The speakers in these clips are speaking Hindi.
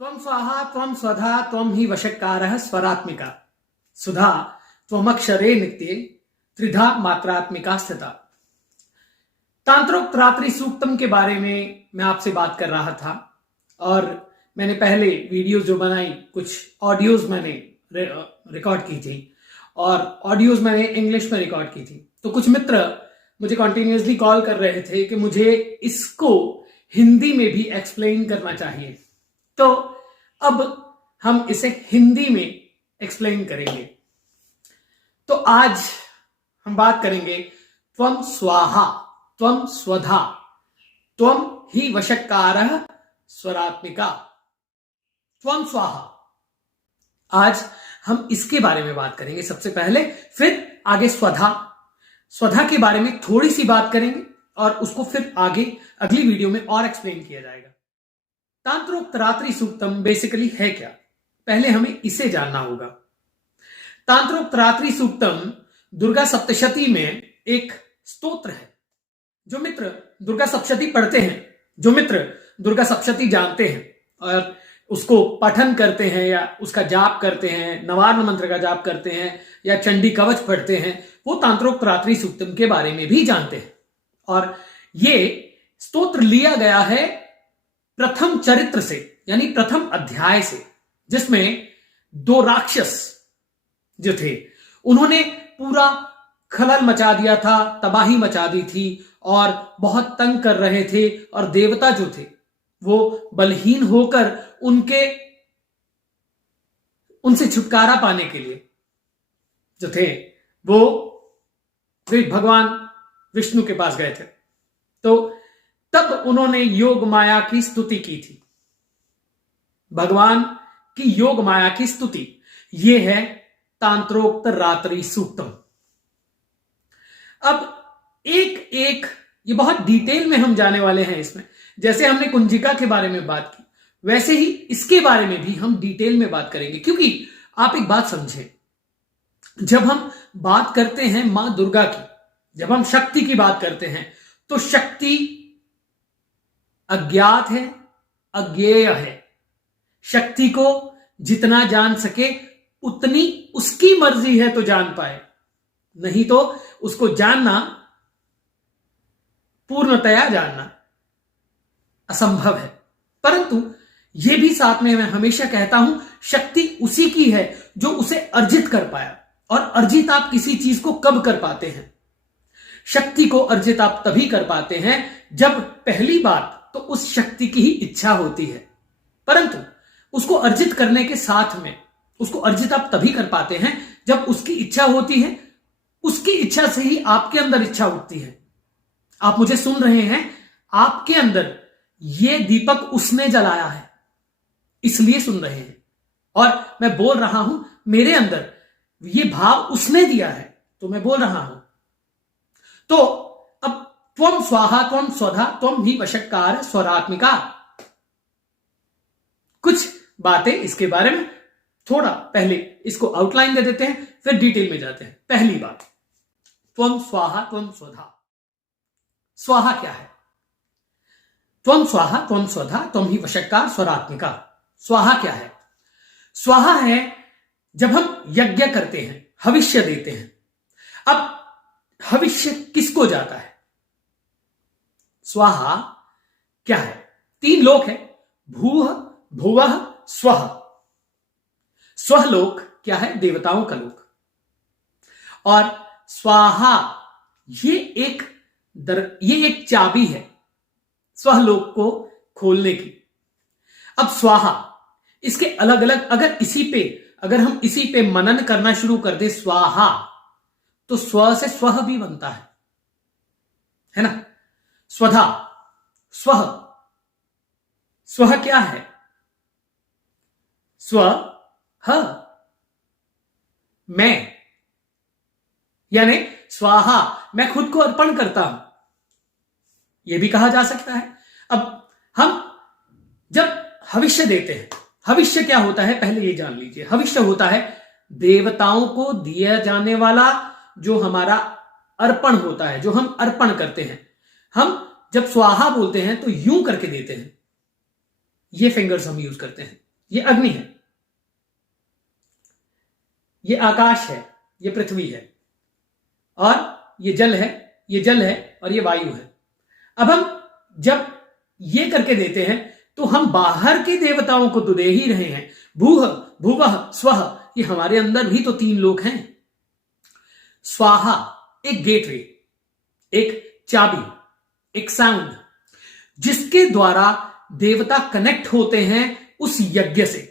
त्वं स्वाहा त्वं स्वधा त्वं हि वशक्कारः स्वरात्मिका सुधा त्वमक्षरे नित्ये त्रिधा मात्रात्मिका स्थिता। तांत्रोक्त रात्रि सूक्तम के बारे में मैं आपसे बात कर रहा था और मैंने पहले वीडियो जो बनाई, कुछ ऑडियोज मैंने रिकॉर्ड की थी और ऑडियोज मैंने इंग्लिश में रिकॉर्ड की थी। तो कुछ मित्र मुझे कॉन्टिन्यूसली कॉल कर रहे थे कि मुझे इसको हिंदी में भी एक्सप्लेन करना चाहिए, तो अब हम इसे हिंदी में एक्सप्लेन करेंगे। तो आज हम बात करेंगे त्वं स्वाहा त्वं स्वधा त्वं हि वशक्कारः स्वरात्मिका। त्वं स्वाहा, आज हम इसके बारे में बात करेंगे सबसे पहले, फिर आगे स्वधा के बारे में थोड़ी सी बात करेंगे और उसको फिर आगे अगली वीडियो में और एक्सप्लेन किया जाएगा। तांत्रोक्त रात्रि सूक्तम बेसिकली है क्या, पहले हमें इसे जानना होगा। तांत्रोक्त रात्रि सूक्तम दुर्गा सप्तशती में एक स्तोत्र है। जो मित्र दुर्गा सप्तशती पढ़ते हैं, जो मित्र दुर्गा सप्तशती जानते हैं और उसको पठन करते हैं या उसका जाप करते हैं, नवार्न मंत्र का जाप करते हैं या चंडी कवच पढ़ते हैं, वो तांत्रोक्त रात्रि सूक्तम के बारे में भी जानते हैं। और ये स्तोत्र लिया गया है प्रथम चरित्र से, यानी प्रथम अध्याय से, जिसमें दो राक्षस जो थे उन्होंने पूरा खलल मचा दिया था, तबाही मचा दी थी और बहुत तंग कर रहे थे। और देवता जो थे वो बलहीन होकर उनसे छुटकारा पाने के लिए जो थे वो भगवान विष्णु के पास गए थे। तो तब उन्होंने योग माया की स्तुति की थी, भगवान की योग माया की स्तुति। यह है तांत्रोक्त रात्रि सूक्तम। अब एक एक ये बहुत डिटेल में हम जाने वाले हैं इसमें। जैसे हमने कुंजिका के बारे में बात की, वैसे ही इसके बारे में भी हम डिटेल में बात करेंगे। क्योंकि आप एक बात समझें, जब हम बात करते हैं मां दुर्गा की, जब हम शक्ति की बात करते हैं, तो शक्ति अज्ञात है, अज्ञेय है। शक्ति को जितना जान सके उतनी उसकी मर्जी है तो जान पाए, नहीं तो उसको जानना, पूर्णतया जानना असंभव है। परंतु यह भी साथ में मैं हमेशा कहता हूं, शक्ति उसी की है जो उसे अर्जित कर पाया। और अर्जित आप किसी चीज को कब कर पाते हैं? शक्ति को अर्जित आप तभी कर पाते हैं जब पहली बात तो उस शक्ति की ही इच्छा होती है। परंतु उसको अर्जित करने के साथ में उसको अर्जित आप तभी कर पाते हैं जब उसकी इच्छा होती है। उसकी इच्छा से ही आपके अंदर इच्छा उठती है। आप मुझे सुन रहे हैं, आपके अंदर ये दीपक उसने जलाया है, इसलिए सुन रहे हैं। और मैं बोल रहा हूं, मेरे अंदर ये भाव उसने दिया है तो मैं बोल रहा हूं। तो अब त्वं स्वाहा त्वं स्वधा त्वं हि वशक्कार स्वरात्मिका, कुछ बातें इसके बारे में थोड़ा पहले इसको आउटलाइन दे देते हैं, फिर डिटेल में जाते हैं। पहली बात, त्वं स्वाहा त्वं स्वधा। स्वाहा क्या है? त्वं स्वाहा त्वं स्वधा त्वं हि वशक्कार स्वरात्मिका। स्वाहा क्या है? स्वाहा है जब हम यज्ञ करते हैं, हविष्य देते हैं। अब हविष्य किसको जाता है? स्वाहा क्या है? तीन लोक है, भूः भुवः स्वः। स्वः लोक क्या है? देवताओं का लोक। और स्वाहा ये एक चाबी है स्वः लोक को खोलने की। अब स्वाहा इसके अलग अलग, अगर हम इसी पे मनन करना शुरू कर दे स्वाहा, तो स्व से स्वः भी बनता है ना? स्वधा, स्वः, स्वः क्या है? स्व ह, मैं, यानी स्वाहा मैं खुद को अर्पण करता हूं, यह भी कहा जा सकता है। अब हम जब हविष्य देते हैं, हविष्य क्या होता है पहले ये जान लीजिए। हविष्य होता है देवताओं को दिया जाने वाला जो हमारा अर्पण होता है, जो हम अर्पण करते हैं। हम जब स्वाहा बोलते हैं तो यूं करके देते हैं, ये फिंगर्स हम यूज करते हैं। ये अग्नि है, ये आकाश है, ये पृथ्वी है, और ये जल है, ये जल है, और ये वायु है। अब हम जब ये करके देते हैं तो हम बाहर के देवताओं को तो दे ही रहे हैं। भूह, भुवः, स्वः, ये हमारे अंदर भी तो 3 लोक हैं। स्वाहा एक गेटवे, एक चाबी, एक साउंड, जिसके द्वारा देवता कनेक्ट होते हैं उस यज्ञ से,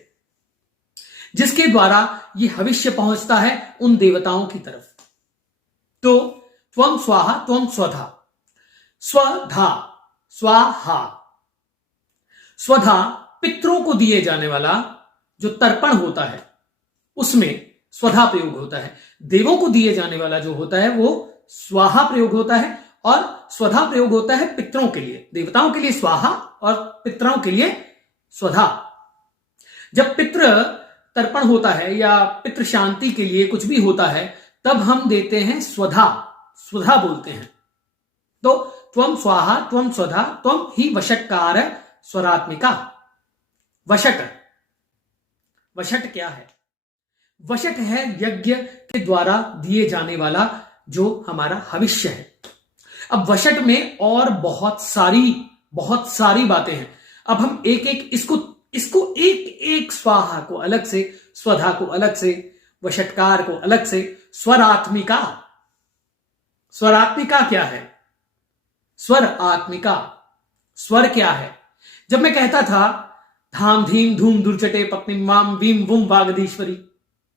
जिसके द्वारा ये हविष्य पहुंचता है उन देवताओं की तरफ। तो त्वं स्वाहा त्वं स्वधा, स्वधा, स्वाहा। स्वधा पितरों को दिए जाने वाला जो तर्पण होता है उसमें स्वधा प्रयोग होता है। देवों को दिए जाने वाला जो होता है वो स्वाहा प्रयोग होता है, और स्वधा प्रयोग होता है पितरों के लिए। देवताओं के लिए स्वाहा और पितरों के लिए स्वधा। जब पितृ तर्पण होता है या पितृ शांति के लिए कुछ भी होता है तब हम देते हैं स्वधा, स्वधा बोलते हैं। तो त्वं स्वाहा त्वं स्वधा त्वं ही वषट्कार स्वरात्मिका। वषट, वषट क्या है? वषट है यज्ञ के द्वारा दिए जाने वाला जो हमारा हविष्य है। अब वषट में और बहुत सारी बातें हैं। अब हम एक एक इसको एक एक स्वाहा को अलग से, स्वधा को अलग से, वषटकार को अलग से, स्वरात्मिका। स्वरात्मिका क्या है? स्वर आत्मिका। स्वर क्या है? जब मैं कहता था धाम धीम धूम दुर्चटे पत्नी वाम वीम वुम वागधीश्वरी,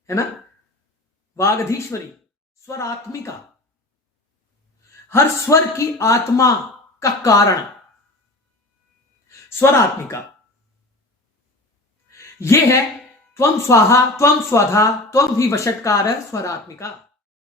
है ना, वागधीश्वरी, स्वरात्मिका, हर स्वर की आत्मा का कारण, स्वरात्मिका। यह है त्वं स्वाहा त्वं स्वधा त्वं ही वषट्कार स्वरात्मिका।